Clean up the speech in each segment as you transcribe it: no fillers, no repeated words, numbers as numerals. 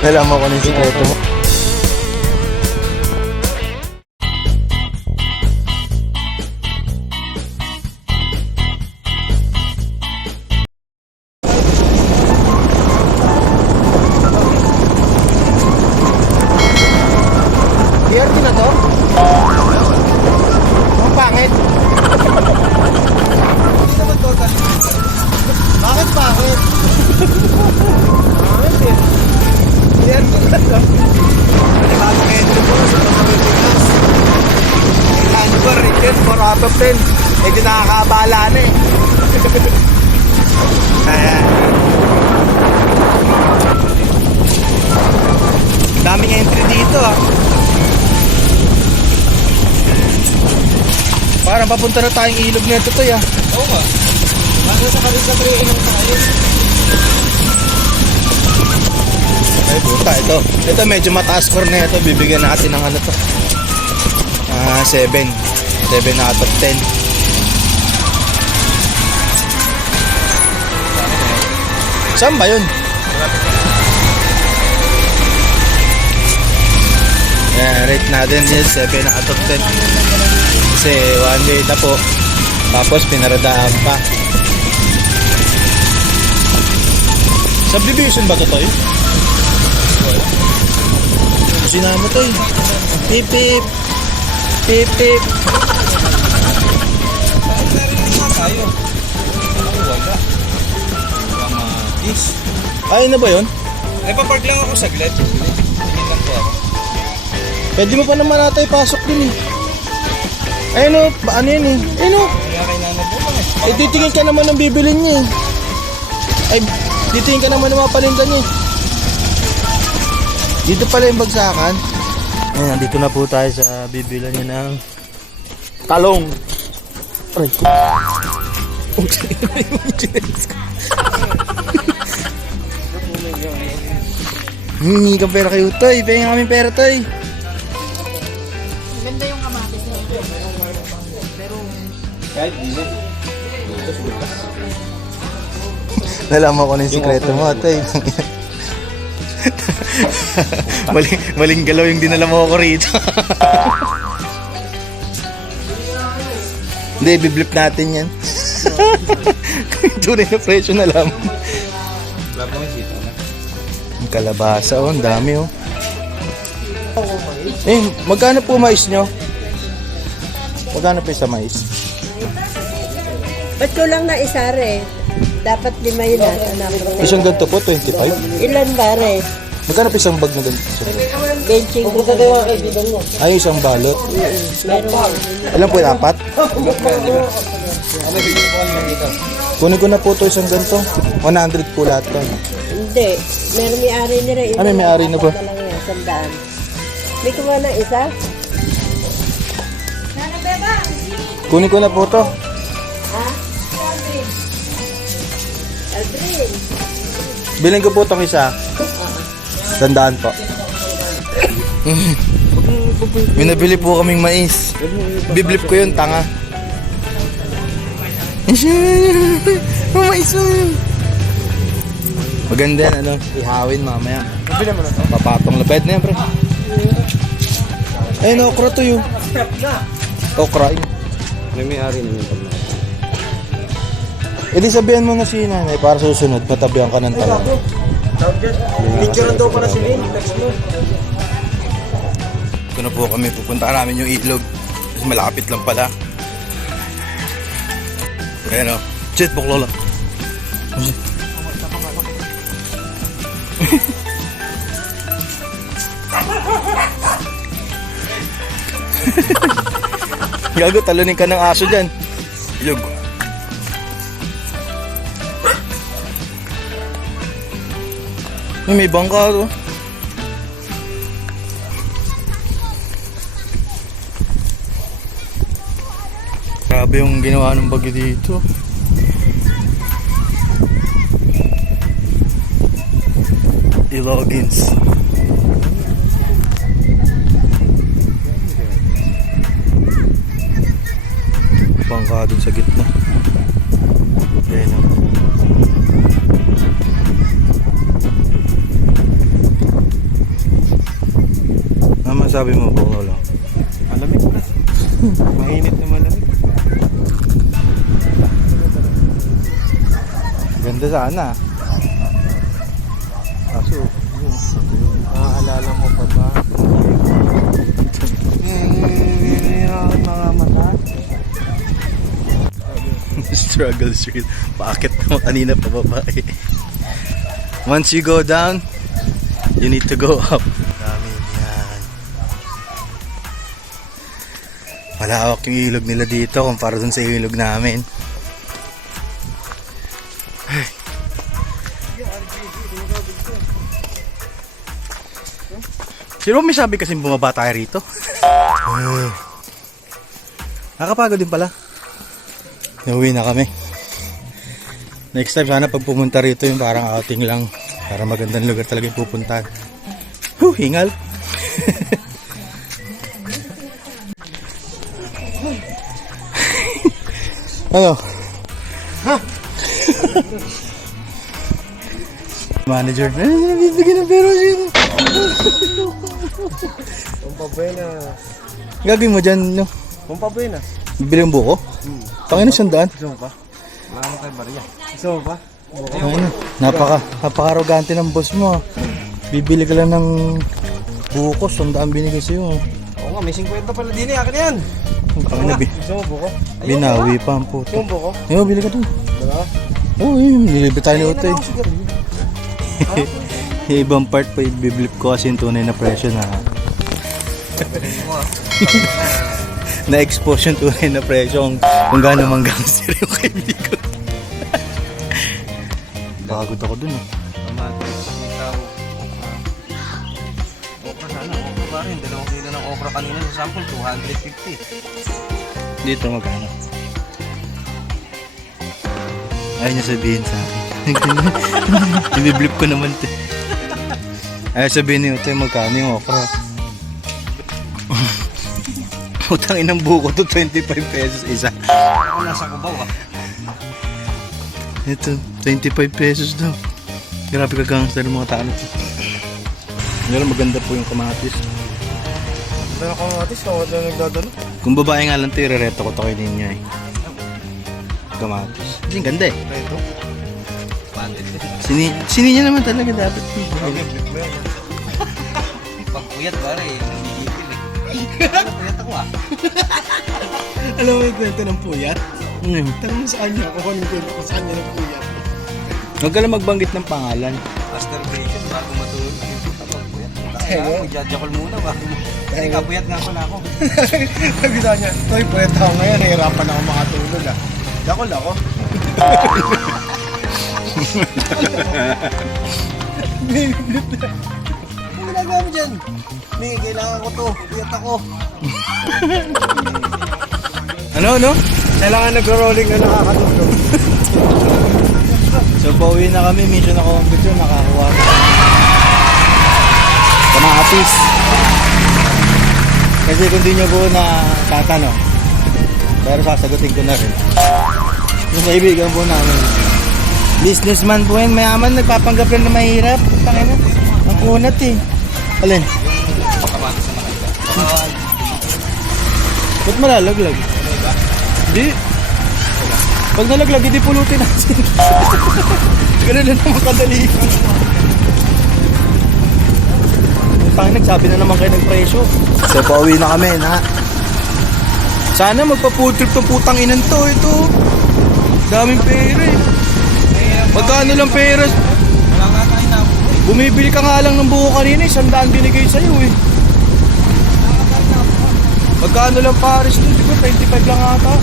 Nalaman ko na yung sikreto mo. BRT na to? Ang pangit. Hindi naman total. Bakit pangit? Pangit eh. BRT na to. Bagong entry po sa Pilipinas. Ano ba rin yun? 4 out of 10. Eh di nakakabala na eh. Ayan. Daming entry dito ah. Parang papunta na tayong ilog na ito ah. Oo nga. Bago sa Kalisa 3 ng tayo. Ay puta, ito. Ito medyo mataas score na ito. Bibigyan natin ng ano to. 7. 7 out of 10. Saan ba yun? Rate natin is 7 out of 10. Kasi one way na po. Tapos pinaradaan pa. Subdivision ba ito to? Sinama to eh. Pip pip. Pip pip. Bakit narinig nga tayo? Ako wala. Kamatis. Ay na ba yun? Ay, papark lang ako saglit. Tingin lang po ako. Pwede mo pa naman natin ipasok din eh. Ayun o, ano yun eh. Ayun o. Kaya kay nanabukang eh. Eh titingin ka naman ng bibilin niya eh. Ay, titingin ka naman ng mga palinda niya eh. Dito pala yung bagsakan. Ayan, dito na po tayo sa bibilan niya ng talong. Aray ko. Hingi ka pera kayo Toy. Pahingin kami pera Toy. Maganda yung kamatis niya. Kahit di na. Nalaman ko na yung sikreto mo Toy. maling galaw yung dinala mo ako rito. Hindi, biblip natin yan. Kung tunay na presyo na lang. Wala po yung sito na. Ang kalabasa oh, ang dami oh. Eh, magkano po mais nyo? Magkano po sa mais? Ba't ko lang na isare? Dapat 5 yun anak. Isang ganito po, 25? Ilan bare? Magkano po isang bag na ganito? Benching. Ay, isang balot. Meron. Alam po yung 4? Kunin ko na po ito isang ganito. 100 po lahat to. Hindi. Meron may-ari nila. Ano, may-ari na ba? Sandaan. May kuha na isa? Kunin ko na po ito. Ha? Aldrin. Bilhin ko po ito isa. Tandaan po. May nabili po kaming mais. Biblip ko yun, tanga. Mais mo. Maganda yan, ano, ihawin mamaya. Pabili mo na to. Papatong labed na yan, pre. Ayun, okra to yun. Okra yun. May-ari naman pag na. E di sabihan mo na si nanay para susunod, matabihan ka ng talong. Picture daw pala si Lynn. Text mo. Ito na po kami, pupunta namin yung ilog. Kasi malapit lang pala. Ayan o. Shit, buklola. Gago, talunin ka ng aso dyan. Ilog. May bangka to. Grabe yung ginawa ng bagyo dito. Ilogins. Bangka dun sa gitna. Ayan o. masasabi mo, Lolo? Malamig na. Mainit na malamig. Ganda sana. Kaso, yun. Naaalala mo pa ba? Mga mata. Struggle street. Paakit naman kanina pa babae. Once you go down, you need to go up. Dami yan. Malawak yung ilog nila dito kumpara dun sa ilog namin. Ay. Sino may sabi kasi bumaba tayo rito? Nakapagod din pala. Nauwi na kami. Next time sana pag pumunta rito yung parang outing lang. Para magandang lugar talaga yung pupuntahan. Hingal. Ano? Ha? Manager. Bibigyan ng pera siya. Pampabuenas. Gagawin mo dyan, no? Pampabuenas. Bibili ang buko? Panginoon sandaan. Gusto mo pa? Maano tayo bariya. Gusto mo pa? Ayun, napaka-arrogante ng boss mo. Bibili ka lang ng buko, sandaan binigay sa'yo. Oo nga, may 50 pala din eh. Akin yan. Gusto mo buko? Binawi pa ang puto. Gusto mo buko? Ayun, bili ka dun. Diba? Oo, yun, nilibre tayo ni Utoy. Yung ibang part pa, ibiblip ko kasi yung tunay na presyo na na-expose yung tunay na presyo kung gaano mang gangster yung kaibigan. Pagod ako dun ah. Okra sana, okra pa rin. 2 kilo ng okra kanina sa sample, 250. Dito magkano? Ayaw niya sabihin sa akin. Ibiblip ko naman ito. Ayaw sabihin niyo ito magkano yung okra. Utang inang buko to 25 pesos isa. Ako nasa kubaw ah. Ito 25 pesos daw. Grabe ka gangster ng mga tao nito. Pero maganda po yung kamatis. Dala ko matis, kawad na nagdadalo. Kung babae nga lang ito, irereto ko ito kay ninyo eh. Kamatis. Kasi ang ganda eh. Ito? Bandit eh. Sini niya naman talaga dapat. Okay, flip mo yan. Pagpuyat pare, nanggigipil eh. Pagpuyat ako ah. Alam mo yung kwento ng puyat? Tanong mo sa kanya kung ano yung kwento ko sa kanya ng puyat. Huwag ka lang magbanggit ng pangalan. Masturbation, bago matulog. Pagpuyat. Kaya magjajakol muna bago mo. Kasi kapuyat nga pala ako. Sabi sa kanya, Toy, puyat ako ngayon, nahihirapan ako makatulog ah. Dakol ako. Ano ginagawa mo dyan? May kailangan ko to. Puyat ako. Ano? Kailangan nag-rolling na nakakatulog. So pauwi na kami, mission ako ang video, nakakuha na kamatis. Kasi kung di nyo po na tatanong, pero sasagutin ko na rin. Yung kaibigan po namin, businessman po yun, mayaman, nagpapanggap rin na mahirap. Tangina, ang kunat eh. Alin? Ba't malalaglag? Hindi. Pag nalaglag, hindi pulutin natin. Ganun na naman kadali. Tangin, nagsabi na naman kayo ng presyo. So, pauwi na kami, na. Sana magpa-food trip tong putang inan to. Ito. Daming pera eh. Magkano lang pera? Wala nga tayo na. Bumibili ka nga lang ng buko kanina, 100 binigay sa'yo eh. Magkano lang pares to? Di ba? 25 lang ata.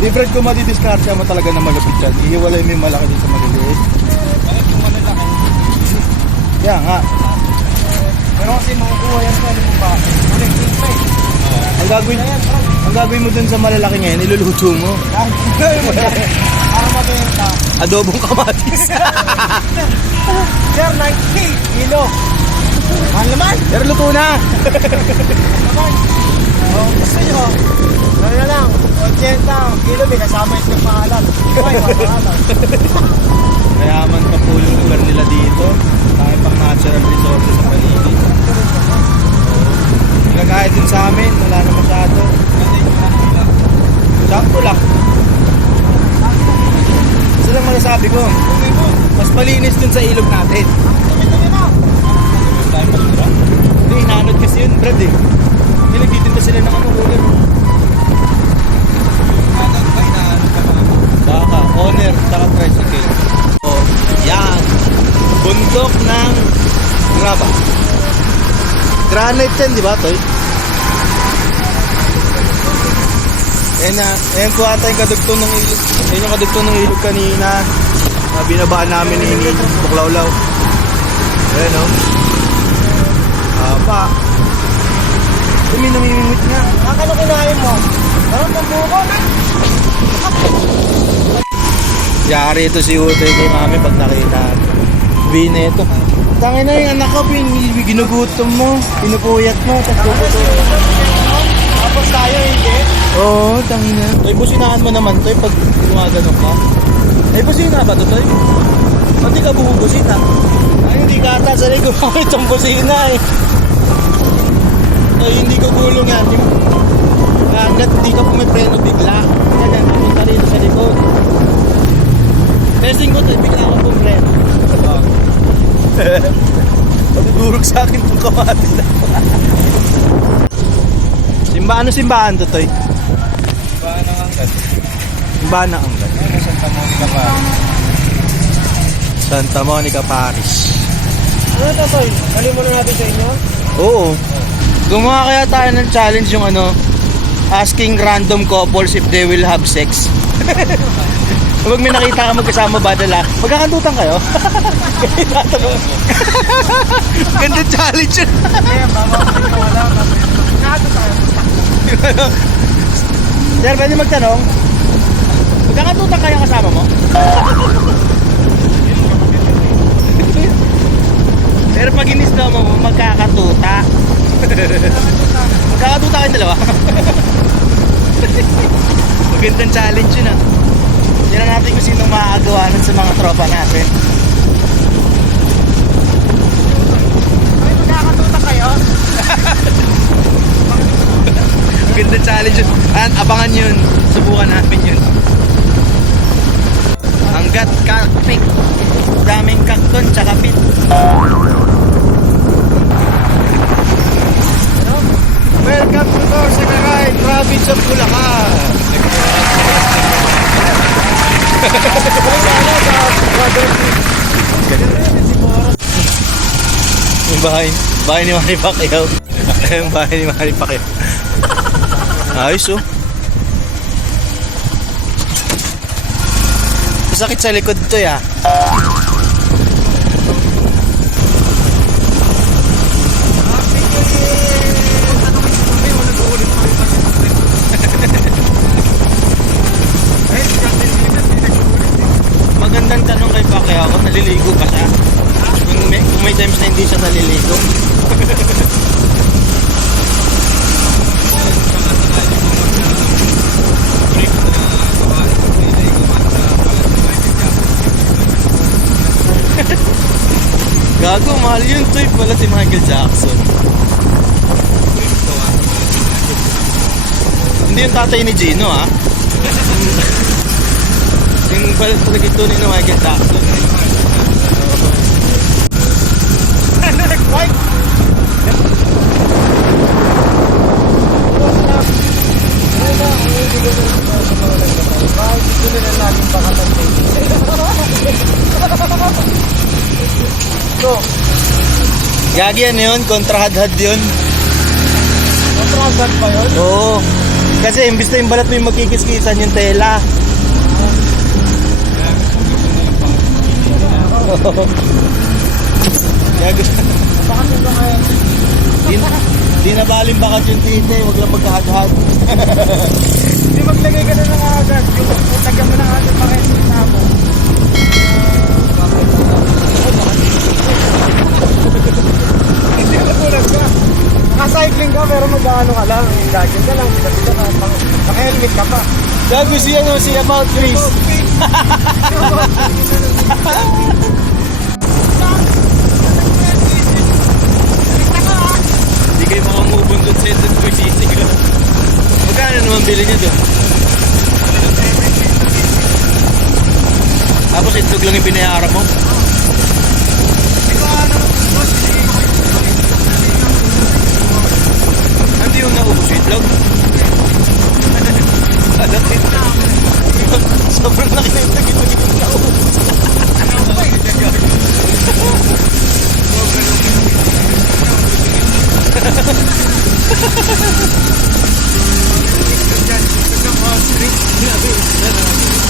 Di Fred, kung madidiskarte mo talaga na malapit yan, ihiwalay mo yung malaki din sa maliliit. Bakit yung malalaki? Kaya nga. Pero kasi makukuha yan sa ano mo ba? Connecting pa eh. Ang gagawin mo dun sa malalaki ngayon, iluluto mo. Para mabenta. Adobong kamatis. Sir, 90 kilo. Mahal naman. Pero luto na. Naman. Oh, gusto nyo. Ano na lang. 80 kilo. May kasama yung isang pangalan. Ay, pangalan. Mayaman pa po yung lugar nila dito. Dahil pang natural resources sa paligid. Kagaya din sa amin, wala na masyado. Sakto lang. Isa lang masasabi ko. Mas malinis dun sa ilog natin. Hindi, hinanod kasi yun, Brad eh. Hindi, nagtitinda sila ng ano, ulit. Baka, owner, saka tricycle. So, yan. Bundok ng Graba. Granite yan, di ba, Toy? Ayan po ata yung kadugtong ng ilog. Ayan yung kadugtong ng ilog kanina. Na binabaan namin ni Buklawlaw. Ayan o. Pa. Umi namimimit nga. Akala kinain mo. Parang pambuko na. Yari ito si Utoy kay mami pag nakita. Bineto. Tangin na yung anak ko, ginugutom mo, pinupuyat mo, tapos gugutom. Tapos tayo hindi. Oo, tangin na. Toy, businahan mo naman, Toy, pag gumagano ka. Ay, busina ba to, Toy? Ba't di ka bumubusina? Ay, hindi ka ata sa ligo ako itong busina eh. Toy, hindi ko gulong yan. Hanggat hindi ka pumipreno bigla. Kaya napunta rito sa likod. Testing ko, Toy, bigla akong pumipreno. Pagdurog sa akin itong kamati na. Simbahan to, Toy? Simbahan ng Angkat. Simbahan ng Angkat. Santa Monica pa. Santa Monica, Paris. Ano ito, Toy? Dali mo na natin sa inyo? Oo. Gumawa kaya tayo ng challenge yung ano, asking random couples if they will have sex. Kapag may nakita ka magkasama ba dala, magkakantutan kayo? Ganda challenge yun. Kaya, bawa ko rin wala. Nato tayo. Sir, pwede magtanong? Magkakantutan kayo kasama mo? Pero pag inisdaw mo, magkakatuta. Magkakatuta kayong dalawa. Magandang challenge yun ah. Tignan natin kung sinong makakagawanan sa mga tropa natin. Ay, magkakatuta kayo? Magandang challenge yun. At abangan yun. Subukan namin yun. Hanggat kakpik. Daming kakton tsaka pit. Welcome to Corsagaray, province of Bulacan. Yung bahay ni Manny Pacquiao. Yung bahay ni Manny Pacquiao. Ayos oh. Masakit sa likod to ya. Magandang tanong kay Pacquiao kung naliligo pa siya. Kung may times na hindi siya naliligo. Gago, mahal yun. Toy pala si Michael Jackson. Hindi yung tatay ni Gino ha. Yung pala talaga ito ni Michael Jackson. White! Bakit gusto nila natin bakatan So, Gagi yan yun, kontrahadhad yun. kontrasan pa yun? Oo. Kasi imbis na yung balat mo yung magkikis-kisan yung tela. Gago. Bakit ba kaya? Di na baling bakat yung tite, wag lang magkahadhad. Hindi maglagay ka na ng agad. Yung lagyan mo ng agad bakit sa mo. Hindi ka tulad ka. Naka-cycling ka pero mag-ano ka lang. Jogging ka lang. Bida-bida ka. Naka-helmet ka pa. Gago siya no, si About Chris. Di kayo makamubundot sa ito po sisig. Magkano naman bili niyo doon? Tapos itlog lang yung binayaran mo? Hindi yung naubos yung itlog? Alaki. Sobrang laki na itlog yung naubos.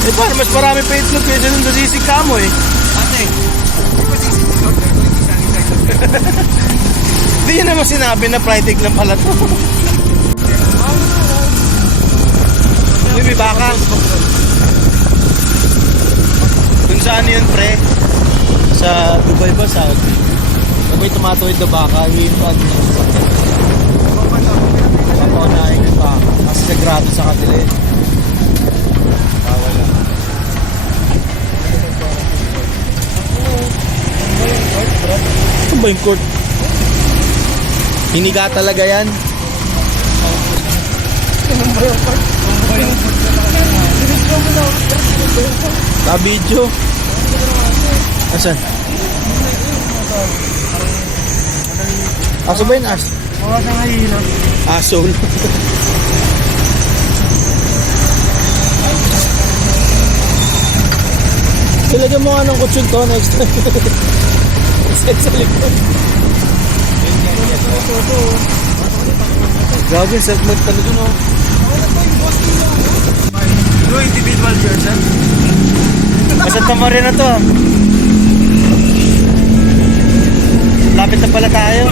Eh paano mas marami pa itlog kaysa nung nasisig ka mo eh. Hindi yun naman sinabi na fried egg lang pala to. Uy, may baka. Kung saan yun pre? Sa Dubai ba? Saudi? May tumatuwid na baka. Yung ano yun. Papaunahin yung baka. Kasi sagrado sa kanila yun. Bawal lang. Ito ba yung court? Hiniga talaga yan. Sa video. Asan? Aso ba yun? Mawasan nga hila. Aso. Silagyan mo nga ng kutsyon to next time. Set sa likod. Grabe, set mode ka na dun oh. No individual yours, ha? Masanta mo rin na to. Lapit na pala tayo.